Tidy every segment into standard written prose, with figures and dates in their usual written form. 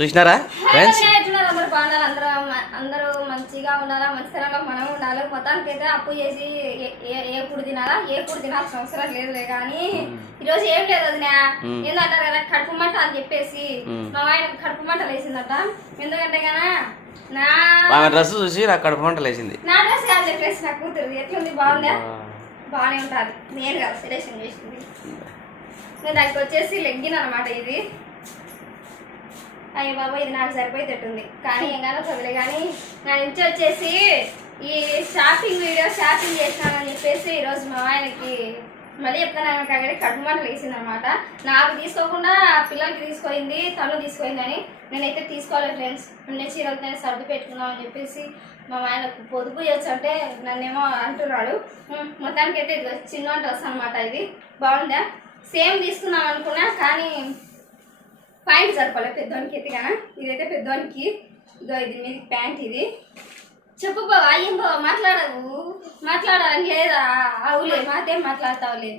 చూసినారా ఫ్రెండ్స్? అందరూ మంచిగా ఉండాలా, మంచితనంగా మనం ఉండాలి. మొత్తానికి అయితే అప్పు చేసి ఏ కూడి తినాలా, ఏ కూడి తినాల్సిన అవసరం లేదులే. కానీ ఈరోజు ఏం లేదు అది ఏందంటారు కదా, కడుపు మంట అని చెప్పేసి మా ఆయన కడుపు మంటలు వేసిందట. ఎందుకంటే నా డ్రెస్ చూసి నాకు కడుపు మంటలు వేసింది. నా డ్రెస్ కాదు చెప్పేసి నా కూతురు ఎట్లుంది, బాగుందా? బాగానే ఉంటుంది. నేను కదా సెలెక్షన్ చేసింది. నేను దానికి వచ్చేసి లెగ్గిన్ అనమాట. ఇది అయ్యో బాబా, ఇది నాకు సరిపోయేటట్టుంది. కానీ ఏం కాదో చదివే. కానీ నా నుంచి వచ్చేసి ఈ షాపింగ్ చేసినానని చెప్పేసి ఈరోజు మా ఆయనకి మళ్ళీ చెప్తాను కాబట్టి కడుపు మంటలు వేసింది అనమాట. నాకు తీసుకోకుండా పిల్లలకి తీసుకోయింది, తను తీసుకోయిందని. నేనైతే తీసుకోవాలి ఫ్రెండ్స్. ఉండే చీరలతో సర్దు పెట్టుకున్నామని చెప్పేసి మా ఆయనకు పొదుపు చేయొచ్చు అంటే నన్నేమో అంటున్నాడు. మొత్తానికి అయితే ఇది చిన్న డ్రెస్ అనమాట. ఇది బాగుందా? సేమ్ తీసుకున్నాం అనుకున్నా కానీ ప్యాంట్ సరిపోలేదు పెద్దవానికి అయితే. కానీ ఇదైతే పెద్దవానికి. ఇదో ఇది మీద ప్యాంట్. ఇది చెప్పు బావా, ఏం బావా మాట్లాడవు? మాట్లాడాలని లేదా? అవులే, మాతేం మాట్లాడతావులే.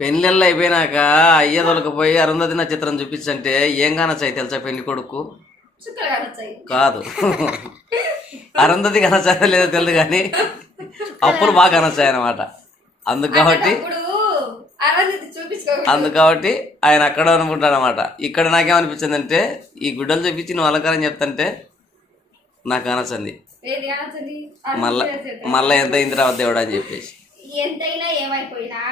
పెళ్ళిళ్ళు అయిపోయినాక అయ్య దొలకపోయి అరుంధతి నక్షత్రం చూపించంటే ఏం కానొచ్చాయి తెలుసా? పెళ్లి కొడుకు చుక్కలు కానొచ్చాయి కాదు, అరుంధతి కనొచ్చాయో లేదో తెలియదు కానీ అప్పులు బాగా కనొచ్చాయి అనమాట. అందుకు కాబట్టి ఆయన అక్కడ అనుకుంటాడు అనమాట. ఇక్కడ నాకేమనిపించింది అంటే, ఈ గుడ్డలు చూపించి నువ్వు అలంకారం చెప్తుంటే నాకు అనొచ్చింది. మళ్ళా ఎంత అయిన తర్వాత దేవుడు అని చెప్పేసి. ఎంతైనా ఏమైపోయినా